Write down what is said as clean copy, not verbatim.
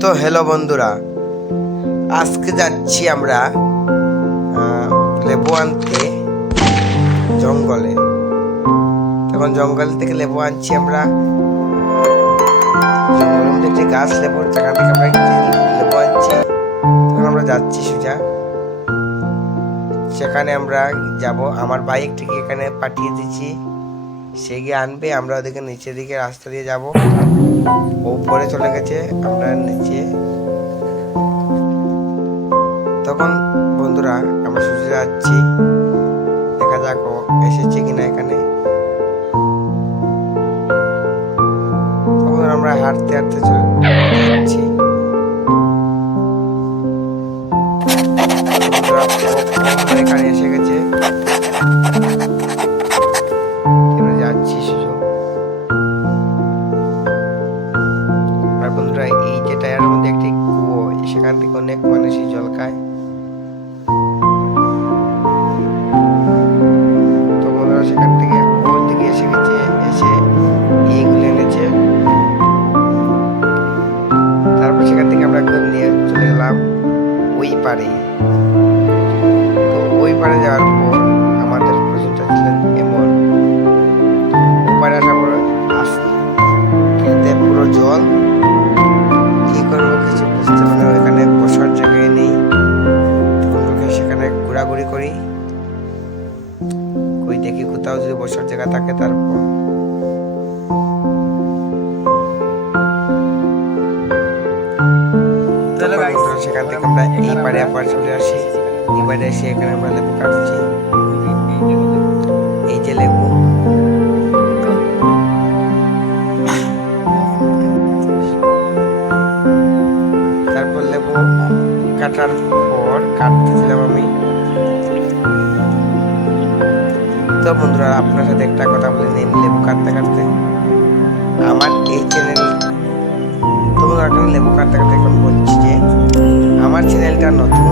তো হ্যালো বন্ধুরা, আজকে যাচ্ছি আমরা লেবু আনতে জঙ্গলে। তখন জঙ্গল থেকে লেবু আনছি আমরা। জঙ্গলের মধ্যে একটি গাছ লেবুর, সেখান থেকে আমরা একটি লেবু আনছি। তখন আমরা যাচ্ছি সোজা সেখানে আমরা যাব। আমার বাইকটিকে এখানে পাঠিয়ে দিচ্ছি, সে গিয়ে আনবে। আমরা ওদিকে নিচের দিকে রাস্তা দিয়ে যাব। ও উপরে চলে গেছে, আমরা নিচে। তখন বন্ধুরা আমরা সোজা যাচ্ছি, দেখা যাক ও এসেছে কিনা এখানে। তখন আমরা হাঁটতে হাঁটতে যাচ্ছি। এখানে এসে গেছে, যাচ্ছি সোজা। আর বন্ধুরা, এই যে টায়ারের মধ্যে একটি কুয়ো, সেখান থেকে অনেক মানুষই জল খায়। তো বন্ধুরা সেখান থেকে ওর দিকে এসে গেছে, এসে এইগুলো এনেছে। তারপর সেখান থেকে আমরা নিয়ে চলে গেলাম ওই পারে। তো ওই পারে যাওয়ার পর আমাদের প্রশ্নটা ছিলেন এমন, ওই পারে আসার পর খেতে পুরো জল, কি করবো কিছু বুঝতে পারি না। এখানে বসার জায়গায় নেই। সেখানে ঘোরাঘুরি করি, কই দেখি কোথাও যদি বসার জায়গা থাকে। তারপর সেখান থেকে আমরা এই পারে আবার চলে আসি। এই পারে এসে এখানে আমরা লেবু কাটছি। এই যে লেবু, তারপর লেবু কাটার পর কাটতেছিলাম আমি। তো বন্ধুরা, আপনার সাথে একটা কথা বলে নিন, লেবু কাটতে কাটতে আমার এই চ্যানেল, তো বন্ধুরা লেবু কাটতে কাটতে এখন বলছি যে আমার চ্যানেলটা নতুন,